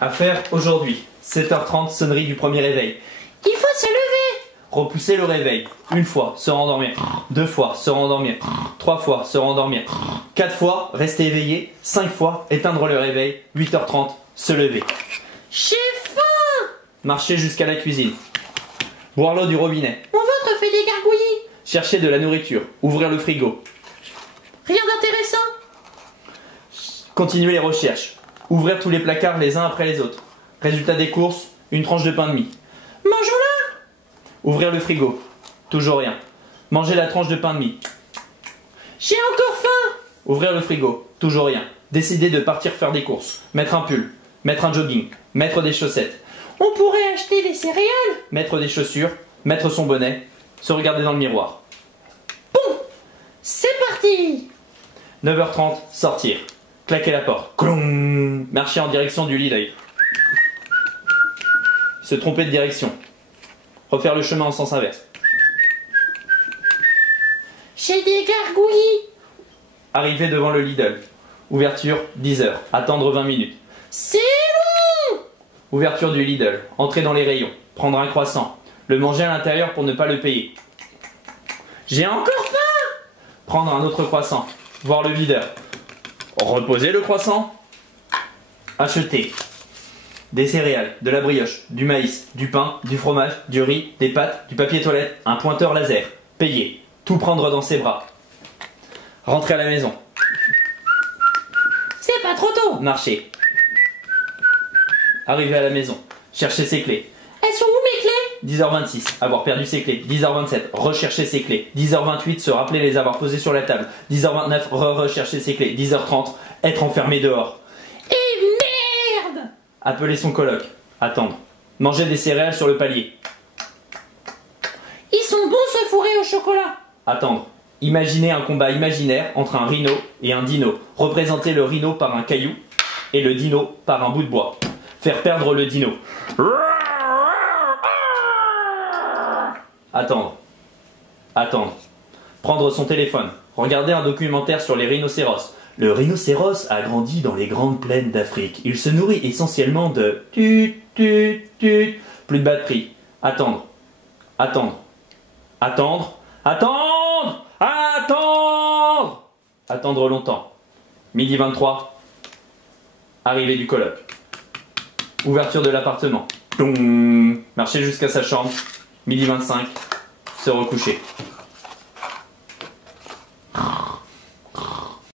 À faire aujourd'hui. 7h30, sonnerie du premier réveil. Il faut se lever. Repousser le réveil. Une fois, se rendormir. 2 fois, se rendormir. 3 fois, se rendormir. 4 fois, rester éveillé. 5 fois, éteindre le réveil. 8h30, se lever. J'ai faim. Marcher jusqu'à la cuisine. Boire l'eau du robinet. Mon ventre fait des gargouillis. Chercher de la nourriture. Ouvrir le frigo. Rien d'intéressant. Continuer les recherches. Ouvrir tous les placards les uns après les autres. Résultat des courses, une tranche de pain de mie. Mangeons-la. Ouvrir le frigo. Toujours rien. Manger la tranche de pain de mie. J'ai encore faim. Ouvrir le frigo. Toujours rien. Décider de partir faire des courses. Mettre un pull. Mettre un jogging. Mettre des chaussettes. On pourrait acheter des céréales. Mettre des chaussures. Mettre son bonnet. Se regarder dans le miroir. Bon, c'est parti. 9h30, sortir. Claquer la porte. Clong. Marcher en direction du lit d'œil. Se tromper de direction. Refaire le chemin en sens inverse. J'ai des gargouillis. Arriver devant le Lidl. Ouverture 10h. Attendre 20 minutes. C'est long. Ouverture du Lidl. Entrer dans les rayons. Prendre un croissant. Le manger à l'intérieur pour ne pas le payer. J'ai encore faim. Prendre un autre croissant. Voir le videur. Reposer le croissant. Acheter. Des céréales, de la brioche, du maïs, du pain, du fromage, du riz, des pâtes, du papier toilette, un pointeur laser. Payer. Tout prendre dans ses bras. Rentrer à la maison. C'est pas trop tôt. Marcher. Arriver à la maison. Chercher ses clés. Elles sont où mes clés? 10h26, avoir perdu ses clés. 10h27, rechercher ses clés. 10h28, se rappeler les avoir posées sur la table. 10h29, rechercher ses clés. 10h30, être enfermé dehors. Et merde. Appeler son coloc. Attendre. Manger des céréales sur le palier. Ils sont bons se fourrer au chocolat. Attendre. Imaginer un combat imaginaire entre un rhino et un dino. Représenter le rhino par un caillou et le dino par un bout de bois. Faire perdre le dino. Attendre. Attendre. Prendre son téléphone. Regarder un documentaire sur les rhinocéros. Le rhinocéros a grandi dans les grandes plaines d'Afrique. Il se nourrit essentiellement de tut, tut, tut. Plus de batterie. Attendre. Attendre. Attendre. Attendre. Attendre. Attendre longtemps. Midi 23. Arrivée du coloc. Ouverture de l'appartement. Marcher jusqu'à sa chambre. Midi 25. Se recoucher.